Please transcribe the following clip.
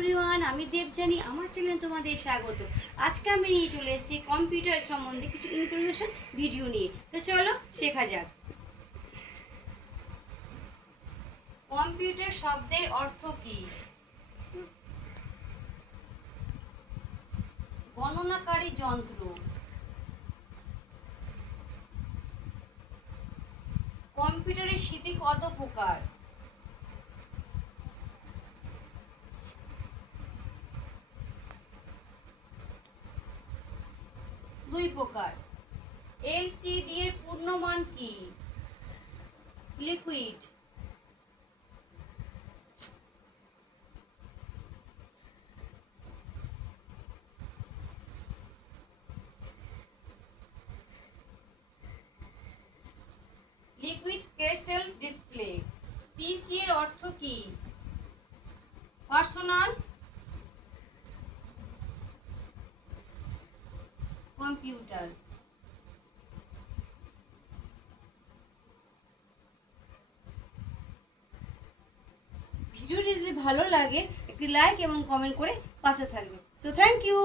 এভরিওয়ান, আমি দেবজানি। আমার চ্যানেলে তোমাদের স্বাগত। আজকে আমি নিয়ে চলে এসেছি কম্পিউটার সম্বন্ধে কিছু ইনফরমেশন ভিডিও নিয়ে। তো চলো শেখা যাক। কম্পিউটার শব্দের অর্থ কি? গণনাকারী যন্ত্র। কম্পিউটারের স্মৃতি কত প্রকার? দুই প্রকার। এলসিডি এর পূর্ণমান কি? Liquid. Liquid crystal display. PC এর অর্থ কি? Personal computer. ভিডিওটি যদি ভালো লাগে একটি লাইক এবং কমেন্ট করে পাশে থাকবে। So thank you.